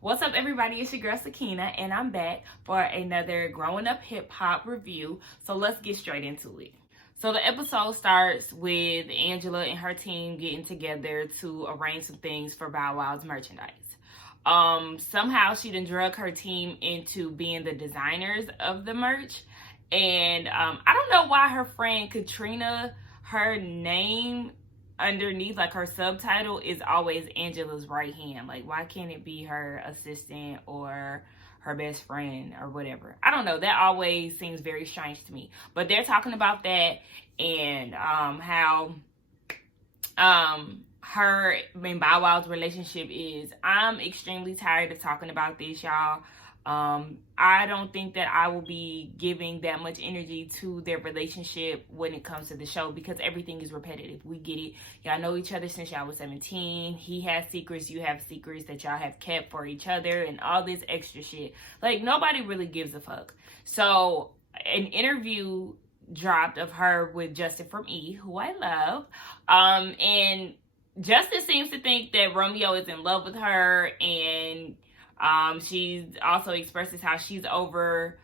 What's up, everybody? It's your girl Sakina, and I'm back for another Growing Up Hip Hop review. So let's get straight into it. So the episode starts with Angela and her team getting together to arrange some things for Bow Wow's merchandise. Somehow she done drug her team into being the designers of the merch, and I don't know why her friend Katrina, her name underneath, like her subtitle, is always Angela's right hand. Like, why can't it be her assistant or her best friend or whatever? I don't know. That always seems very strange to me. But they're talking about that and how her and Bow Wow's relationship is. I'm extremely tired of talking about this, y'all. I don't think that I will be giving that much energy to their relationship when it comes to the show, because everything is repetitive. We get it. Y'all know each other since y'all was 17. He has secrets, you have secrets that y'all have kept for each other, and all this extra shit. Like, nobody really gives a fuck. So an interview dropped of her with Justin from E, who I love, and Justin seems to think that Romeo is in love with her, and she also expresses how she's over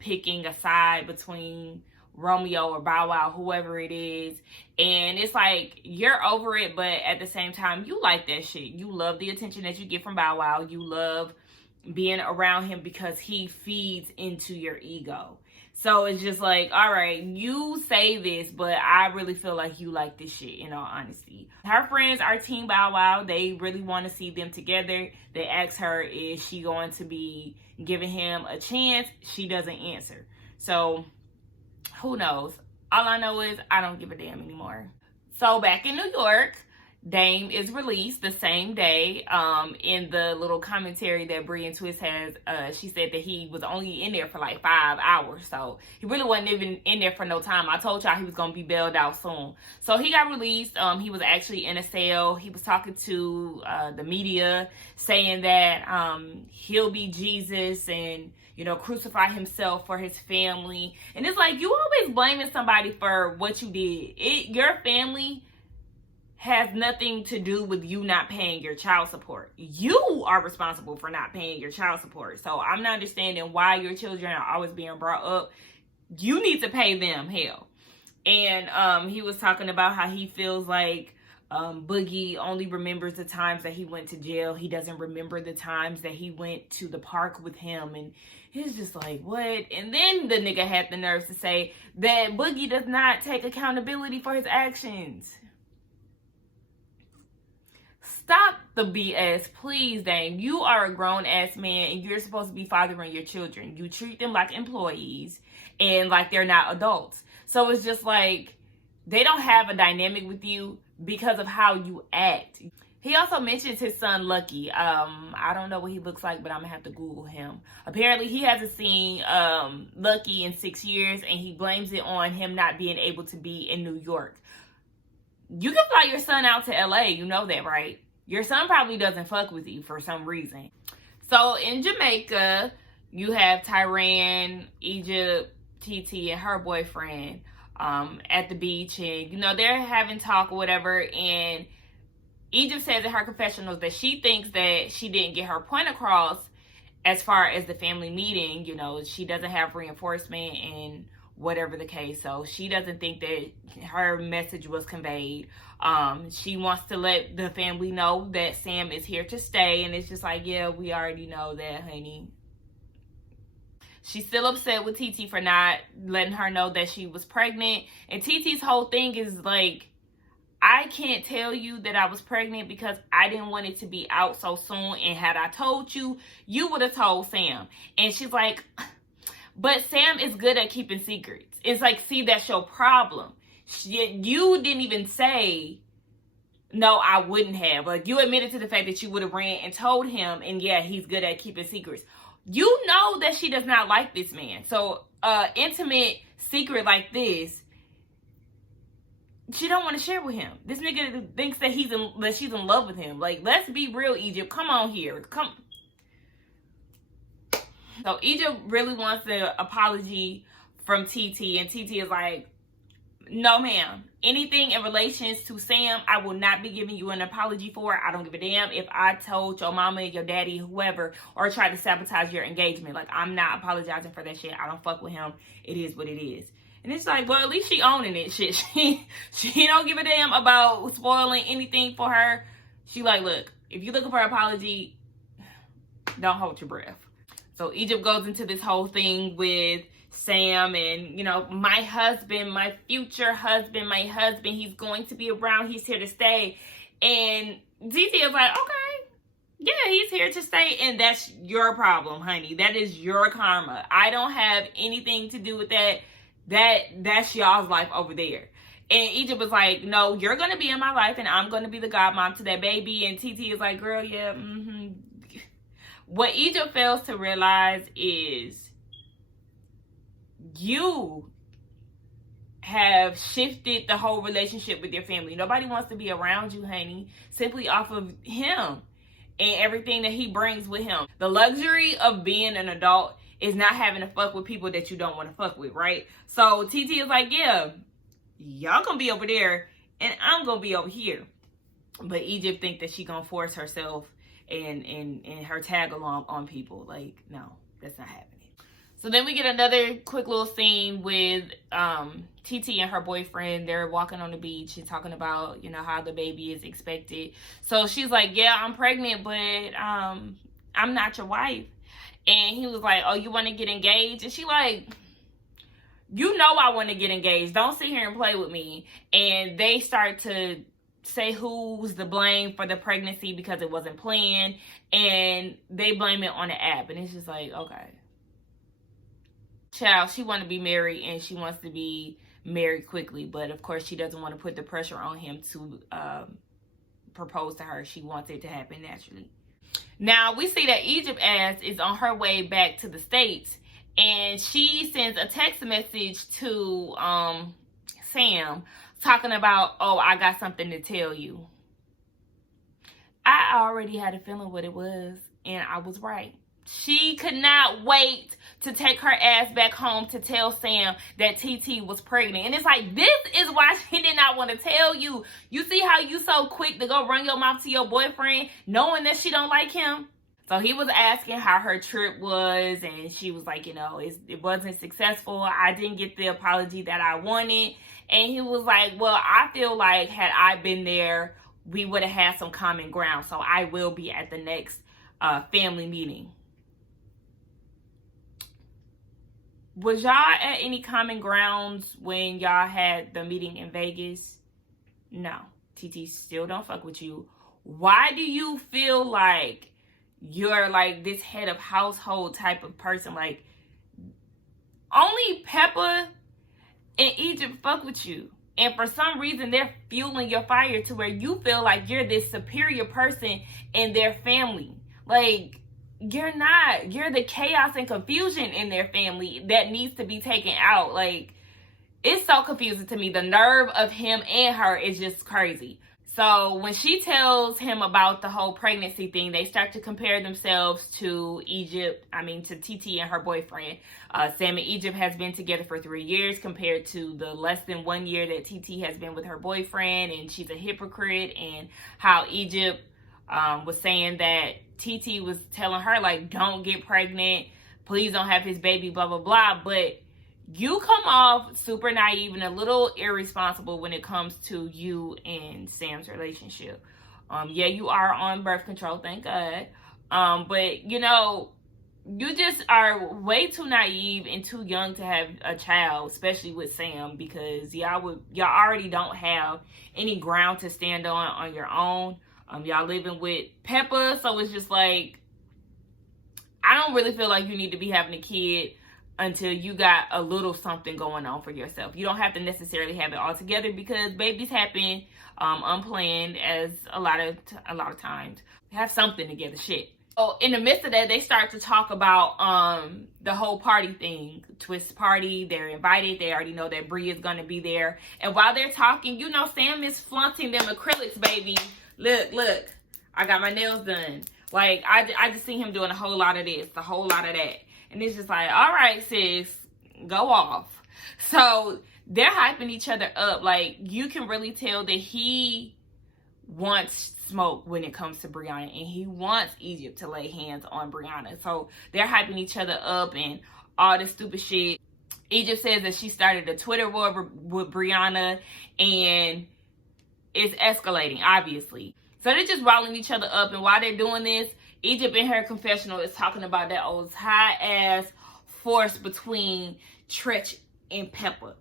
picking a side between Romeo or Bow Wow, whoever it is. And it's like, you're over it, but at the same time, you like that shit. You love the attention that you get from Bow Wow. You love being around him because he feeds into your ego. So it's just like, all right, you say this, but I really feel like you like this shit, in all honesty. Her friends are Team Bow Wow. They really want to see them together. They ask her, is she going to be giving him a chance? She doesn't answer. So who knows? All I know is I don't give a damn anymore. So back in New York, Dame is released the same day. In the little commentary that Brie and Twist has, she said that he was only in there for like 5 hours. So he really wasn't even in there for no time. I told y'all he was going to be bailed out soon. So he got released. He was actually in a cell. He was talking to the media, saying that he'll be Jesus and, you know, crucify himself for his family. And it's like, you always blaming somebody for what you did. Your family has nothing to do with you not paying your child support. You are responsible for not paying your child support. So I'm not understanding why your children are always being brought up. You need to pay them, hell. And he was talking about how he feels like Boogie only remembers the times that he went to jail. He doesn't remember the times that he went to the park with him. And he's just like, what? And then the nigga had the nerves to say that Boogie does not take accountability for his actions. Stop the BS, please, Dame. You are a grown-ass man, and you're supposed to be fathering your children. You treat them like employees and like they're not adults. So it's just like, they don't have a dynamic with you because of how you act. He also mentions his son, Lucky. I don't know what he looks like, but I'm going to have to Google him. Apparently, he hasn't seen Lucky in 6 years, and he blames it on him not being able to be in New York. You can fly your son out to LA, you know that, right? Your son probably doesn't fuck with you for some reason. So in Jamaica, you have Tyran, Egypt, TT, and her boyfriend at the beach. And, you know, they're having talk or whatever. And Egypt says in her confessionals that she thinks that she didn't get her point across as far as the family meeting. You know, she doesn't have reinforcement and whatever the case. So she doesn't think that her message was conveyed. She wants to let the family know that Sam is here to stay. And it's just like, yeah, we already know that, honey. She's still upset with TT for not letting her know that she was pregnant. And TT's whole thing is like, I can't tell you that I was pregnant because I didn't want it to be out so soon. And had I told you, you would have told Sam. And she's like, but Sam is good at keeping secrets. It's like, see, that's your problem. You didn't even say, no, I wouldn't have. Like, you admitted to the fact that you would have ran and told him, and yeah, he's good at keeping secrets. You know that she does not like this man. So, intimate secret like this, she don't want to share with him. This nigga thinks that she's in love with him. Like, let's be real, Egypt. Come on here. Come. So Egypt really wants the apology from TT, and TT is like, No, ma'am. Anything in relations to Sam, I will not be giving you an apology for. I don't give a damn if I told your mama, your daddy, whoever, or tried to sabotage your engagement. Like, I'm not apologizing for that shit. I don't fuck with him. It is what it is. And it's like, well, at least she owning it. Shit, she don't give a damn about spoiling anything for her. She like, look, if you're looking for an apology, don't hold your breath. So Egypt goes into this whole thing with Sam and, you know, my husband, my future husband, my husband, he's going to be around, he's here to stay. And TT is like, okay, yeah, he's here to stay, and that's your problem, honey. That is your karma. I don't have anything to do with that. That's y'all's life over there. And Egypt was like, no, you're going to be in my life, and I'm going to be the godmom to that baby. And TT is like, girl, yeah, What Egypt fails to realize is you have shifted the whole relationship with your family. Nobody wants to be around you, honey, simply off of him and everything that he brings with him. The luxury of being an adult is not having to fuck with people that you don't want to fuck with, right? So TT is like, yeah, y'all gonna be over there and I'm gonna be over here. But Egypt think that she gonna force herself and her tag along on people. Like, no, that's not happening. So then we get another quick little scene with TT and her boyfriend. They're walking on the beach and talking about, you know, how the baby is expected. So she's like, yeah, I'm pregnant, but I'm not your wife. And he was like, oh, you want to get engaged? And she like, you know I want to get engaged. Don't sit here and play with me. And they start to say who's the blame for the pregnancy because it wasn't planned. And they blame it on the app. And it's just like, okay. Child, she wants to be married and she wants to be married quickly. But of course, she doesn't want to put the pressure on him to propose to her. She wants it to happen naturally. Now, we see that Egypt ass is on her way back to the States. And she sends a text message to Sam talking about, oh, I got something to tell you. I already had a feeling what it was, and I was right. She could not wait to take her ass back home to tell Sam that TT was pregnant. And it's like, this is why she did not want to tell you. You see how you so quick to go run your mouth to your boyfriend knowing that she don't like him? So he was asking how her trip was, and she was like, you know, it wasn't successful. I didn't get the apology that I wanted. And he was like, well, I feel like had I been there, we would have had some common ground. So I will be at the next family meeting. Was y'all at any common grounds when y'all had the meeting in Vegas? No. TT still don't fuck with you. Why do you feel like you're like this head of household type of person? Like, only Peppa and Egypt fuck with you. And for some reason, they're fueling your fire to where you feel like you're this superior person in their family. Like, you're not. You're the chaos and confusion in their family that needs to be taken out. Like, it's so confusing to me. The nerve of him and her is just crazy. So when she tells him about the whole pregnancy thing, they start to compare themselves to to TT and her boyfriend. Sam and Egypt has been together for 3 years compared to the less than 1 year that TT has been with her boyfriend. And she's a hypocrite. And how Egypt was saying that TT was telling her, like, don't get pregnant. Please don't have his baby, blah, blah, blah. But you come off super naive and a little irresponsible when it comes to you and Sam's relationship. Yeah, you are on birth control, thank God. But, you know, you just are way too naive and too young to have a child, especially with Sam, because y'all already don't have any ground to stand on your own. Y'all living with Peppa, so it's just like, I don't really feel like you need to be having a kid until you got a little something going on for yourself. You don't have to necessarily have it all together, because babies happen unplanned, as a lot of times. Have something together, shit. So in the midst of that, they start to talk about the whole party thing, twist party. They're invited. They already know that Bree is gonna be there. And while they're talking, you know, Sam is flaunting them acrylics, baby. Look, I got my nails done. Like, I just see him doing a whole lot of this, a whole lot of that. And it's just like, all right, sis, go off. So they're hyping each other up. Like, you can really tell that he wants smoke when it comes to Brianna, and he wants Egypt to lay hands on Brianna. So they're hyping each other up and all this stupid shit. Egypt says that she started a Twitter war with Brianna, and it's escalating, obviously. So they're just riling each other up, and while they're doing this, Egypt in her confessional is talking about that old high-ass force between Tretch and Treppa.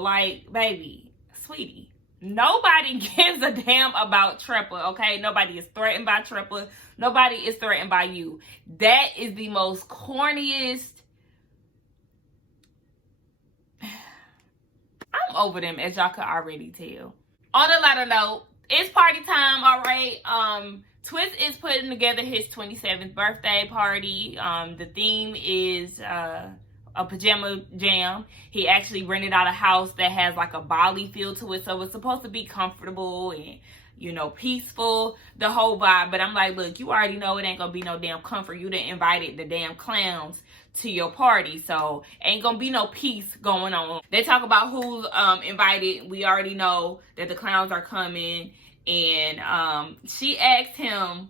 Like, baby, sweetie, nobody gives a damn about Treppa, okay? Nobody is threatened by Treppa. Nobody is threatened by you. That is the most corniest. I'm over them, as y'all could already tell. On a lighter note, it's party time, all right? Twist is putting together his 27th birthday party. The theme is a pajama jam. He actually rented out a house that has like a Bali feel to it, so it's supposed to be comfortable and, you know, peaceful, the whole vibe. But I'm like, look, you already know it ain't gonna be no damn comfort. You done invited the damn clowns to your party, so ain't gonna be no peace going on. They talk about who's invited. We already know that the clowns are coming, and she asked him,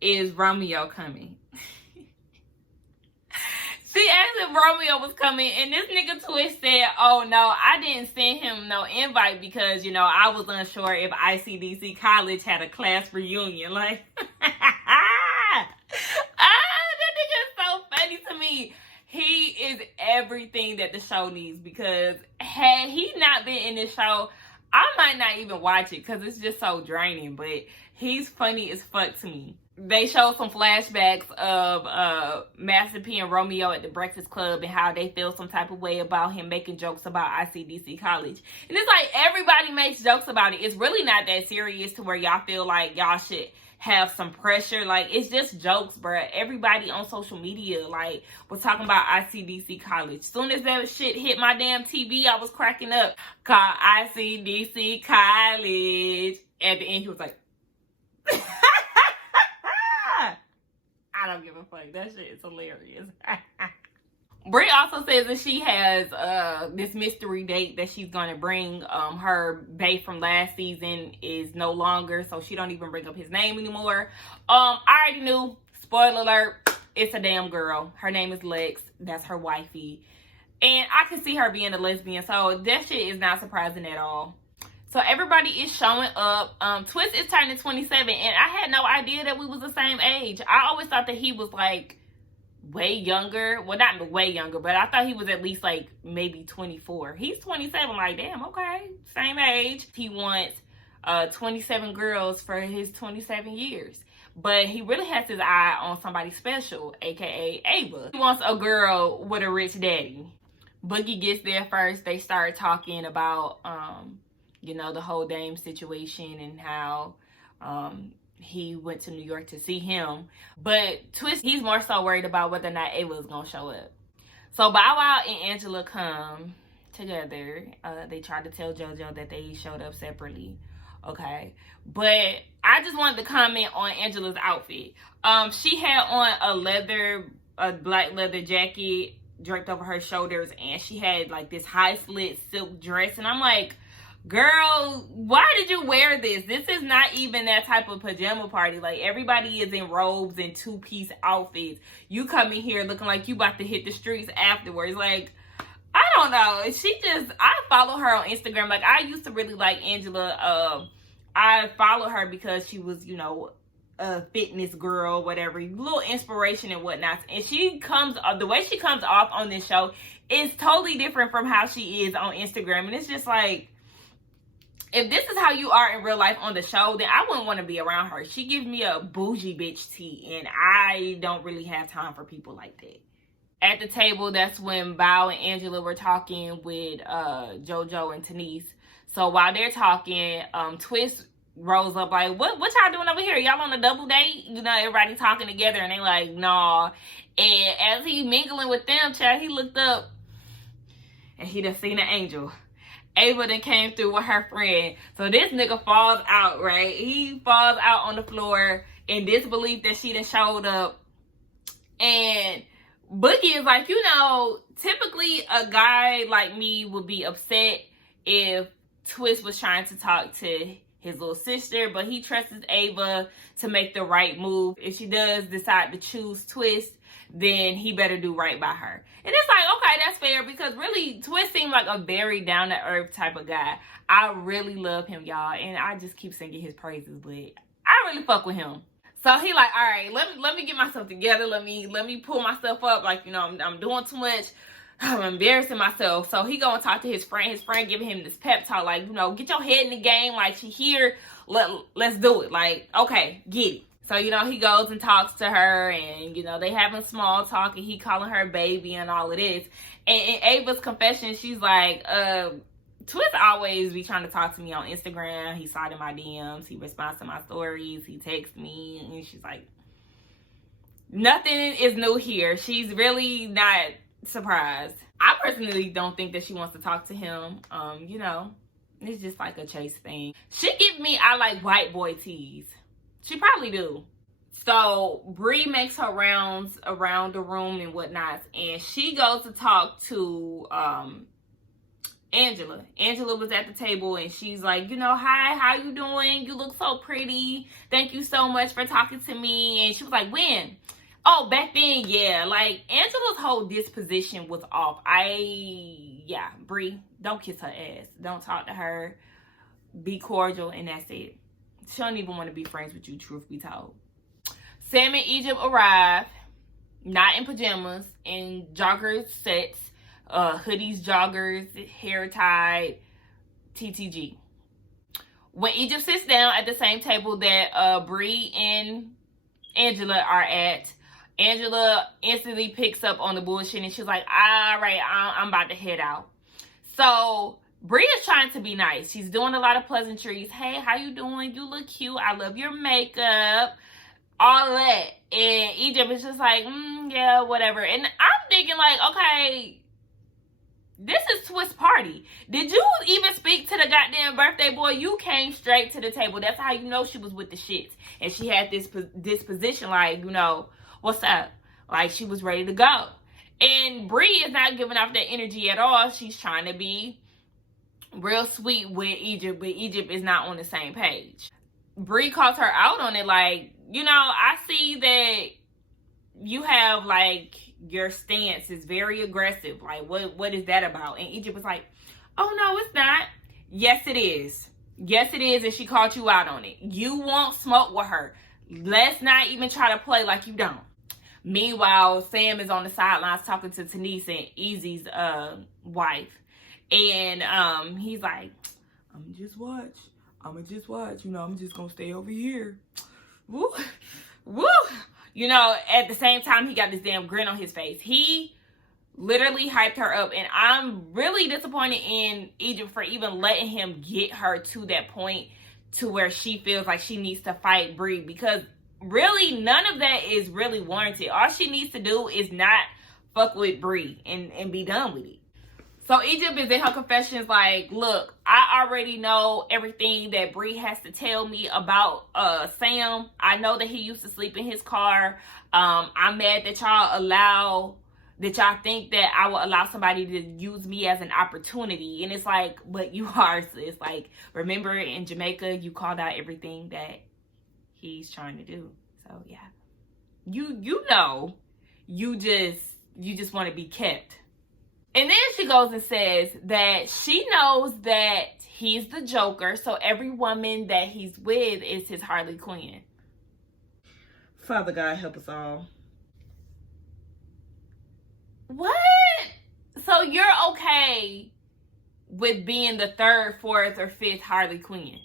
is Romeo coming? She asked if Romeo was coming, and this nigga Twist said, oh no, I didn't send him no invite because, you know, I was unsure if ICDC College had a class reunion. Like, that nigga is so funny to me. He is everything that the show needs, because had he not been in this show, I might not even watch it because it's just so draining. But he's funny as fuck to me. They showed some flashbacks of Master P and Romeo at the Breakfast Club and how they feel some type of way about him making jokes about ICDC College. And it's like, everybody makes jokes about it. It's really not that serious to where y'all feel like y'all should have some pressure. Like, it's just jokes, bruh. Everybody on social media, like, was talking about ICDC College. Soon as that shit hit my damn TV, I was cracking up. Called ICDC College. At the end, he was like, I don't give a fuck. That shit is hilarious. Brie also says that she has this mystery date that she's gonna bring. Her bae from last season is no longer, so she don't even bring up his name anymore. I already knew. Spoiler alert. It's a damn girl. Her name is Lex. That's her wifey, and I can see her being a lesbian. So that shit is not surprising at all. So everybody is showing up. Twist is turning 27, and I had no idea that we was the same age. I always thought that he was like way younger. Well, not way younger, but I thought he was at least like maybe 24. He's 27. Like, damn, okay, same age. He wants 27 girls for his 27 years. But he really has his eye on somebody special, aka Ava. He wants a girl with a rich daddy. Boogie gets there first. They start talking about you know, the whole Dame situation and how he went to New York to see him. But Twist, he's more so worried about whether or not Ava is going to show up. So Bow Wow and Angela come together. They tried to tell JoJo that they showed up separately. Okay. But I just wanted to comment on Angela's outfit. She had on a black leather jacket draped over her shoulders, and she had like this high slit silk dress. And I'm like, girl, why did you wear this? This is not even that type of pajama party. Like, everybody is in robes and two-piece outfits. You come in here looking like you about to hit the streets afterwards. Like, I don't know. I follow her on Instagram. Like, I used to really like Angela. I follow her because she was, you know, a fitness girl, whatever, little inspiration and whatnot. And the way she comes off on this show is totally different from how she is on Instagram. And it's just like, if this is how you are in real life on the show, then I wouldn't want to be around her. She gives me a bougie bitch tea, and I don't really have time for people like that. At the table, that's when Bow and Angela were talking with JoJo and Tenise. So while they're talking, Twist rolls up like, what y'all doing over here? Y'all on a double date? You know, everybody talking together, and they like, nah. And as he mingling with them, child, he looked up, and he done seen an angel. Ava then came through with her friend. So this nigga falls out, right? He falls out on the floor in disbelief that she done showed up. And Boogie is like, you know, typically a guy like me would be upset if Twist was trying to talk to his little sister, but he trusts Ava to make the right move. If she does decide to choose Twist, then he better do right by her. And it's like, okay, that's fair, because really Twist seems like a very down-to-earth type of guy. I really love him, y'all, and I just keep singing his praises, but I really fuck with him. So he like, all right, let me get myself together. Let me pull myself up. Like, you know, I'm doing too much. I'm embarrassing myself. So he go and talk to his friend. His friend giving him this pep talk, like, you know, get your head in the game. Like, she here. Let's do it. Like, okay, get it. So, you know, he goes and talks to her, and, you know, they having small talk, and he calling her baby and all of this. And in Ava's confession, she's like, Twist always be trying to talk to me on Instagram. He slid in my DMs. He responds to my stories. He texts me. And she's like, nothing is new here. She's really not surprised. I personally don't think that she wants to talk to him. You know, it's just like a chase thing. She give me, I like white boy tease. She probably do. So Bree makes her rounds around the room and whatnot. And she goes to talk to, Angela. Angela was at the table, and she's like, you know, hi, how you doing? You look so pretty. Thank you so much for talking to me. And she was like, when? Oh, back then, yeah. Like, Angela's whole disposition was off. Yeah, Bree, don't kiss her ass. Don't talk to her. Be cordial, and that's it. She don't even want to be friends with you, truth be told. Sam and Egypt arrive, not in pajamas, in jogger sets. Hoodies, joggers, hair tied, TTG. When Egypt sits down at the same table that Bree and Angela are at, Angela instantly picks up on the bullshit, and she's like, all right, I'm about to head out. So Bree is trying to be nice. She's doing a lot of pleasantries. Hey, how you doing? You look cute. I love your makeup. All that. And Egypt is just like, yeah, whatever. And I'm thinking like, okay, this is Twist's party. Did you even speak to the goddamn birthday boy? You came straight to the table. That's how you know she was with the shits. And she had this disposition like, you know, what's up? Like, she was ready to go. And Bree is not giving off that energy at all. She's trying to be real sweet with Egypt, but Egypt is not on the same page. Bree calls her out on it like, you know, I see that you have, like, your stance is very aggressive. Like, what is that about? And Egypt was like, oh, no, it's not. Yes, it is. Yes, it is. And she called you out on it. You won't smoke with her. Let's not even try to play like you don't. Meanwhile, Sam is on the sidelines talking to Tanise and Easy's wife. And he's like, I'ma just watch. You know, I'm just gonna stay over here. Woo. Woo. You know, at the same time, he got this damn grin on his face. He literally hyped her up. And I'm really disappointed in Egypt for even letting him get her to that point to where she feels like she needs to fight Bree. Because really, none of that is really warranted. All she needs to do is not fuck with Bree and be done with it. So Egypt is in her confessions like, look, I already know everything that Bree has to tell me about Sam. I know that he used to sleep in his car. I'm mad that y'all think that I will allow somebody to use me as an opportunity. And it's like, but you are, sis. Like, remember in Jamaica, you called out everything that he's trying to do. So yeah, you know, you just want to be kept. And then she goes and says that she knows that he's the Joker, so every woman that he's with is his Harley Quinn. Father God, help us all. What? So you're okay with being the third, fourth, or fifth Harley Quinn?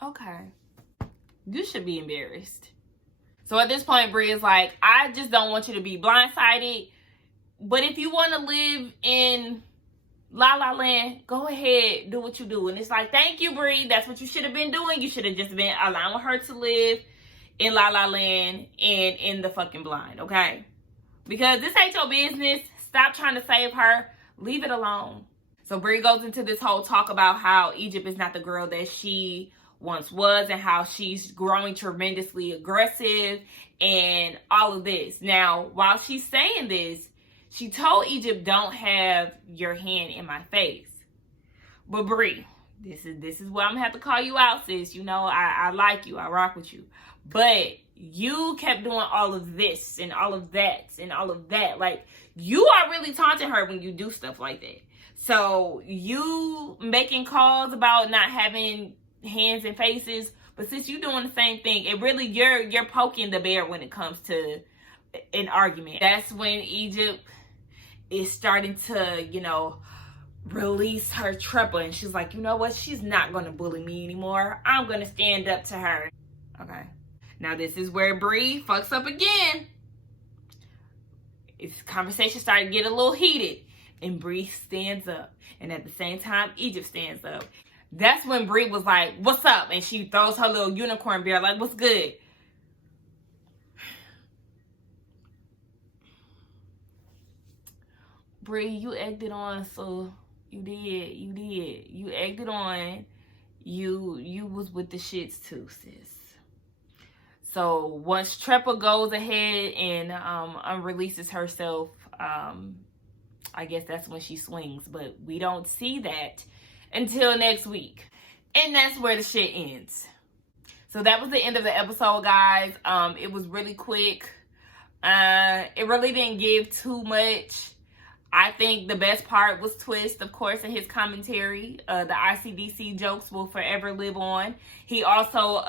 Okay. You should be embarrassed. So at this point, Bree is like, I just don't want you to be blindsided. But if you want to live in La La Land, go ahead, do what you do. And it's like, thank you, Bree. That's what you should have been doing. You should have just been allowing her to live in La La Land and in the fucking blind, okay? Because this ain't your business. Stop trying to save her. Leave it alone. So Brie goes into this whole talk about how Egypt is not the girl that she once was and how she's growing tremendously aggressive and all of this. Now, while she's saying this, she told Egypt, don't have your hand in my face. But Brie, this is where I'm gonna have to call you out, sis. You know, I like you, I rock with you. But you kept doing all of this and all of that and all of that. Like, you are really taunting her when you do stuff like that. So you making calls about not having hands and faces, but since you doing the same thing, it really, you're poking the bear when it comes to an argument. That's when Egypt is starting to, you know, release her trepper, and she's like, you know what, she's not gonna bully me anymore. I'm gonna stand up to her. Okay, now this is where Brie fucks up again. This conversation started to get a little heated, and Brie stands up, and at the same time Egypt stands up. That's when Brie was like, what's up? And she throws her little unicorn bear like, what's good? Brie, you egged it on, so you did. You egged it on. You was with the shits too, sis. So once Treppa goes ahead and unreleases herself, I guess that's when she swings. But we don't see that until next week. And that's where the shit ends. So that was the end of the episode, guys. It was really quick. It really didn't give too much. I think the best part was Twist, of course, in his commentary. The ICDC jokes will forever live on. He also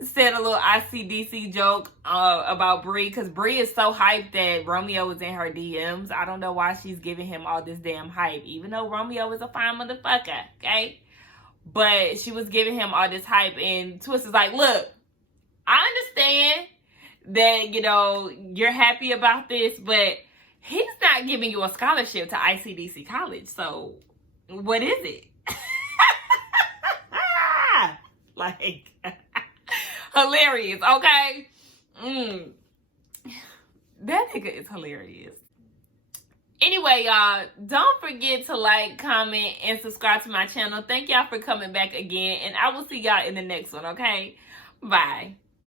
said a little ICDC joke about Brie, because Brie is so hyped that Romeo was in her DMs. I don't know why she's giving him all this damn hype, even though Romeo is a fine motherfucker, okay? But she was giving him all this hype, and Twist is like, look, I understand that, you know, you're happy about this, but he's not giving you a scholarship to ICDC college, so what is it? Like, hilarious, okay? That nigga is hilarious. Anyway, y'all, don't forget to like, comment, and subscribe to my channel. Thank y'all for coming back again, and I will see y'all in the next one, okay? Bye.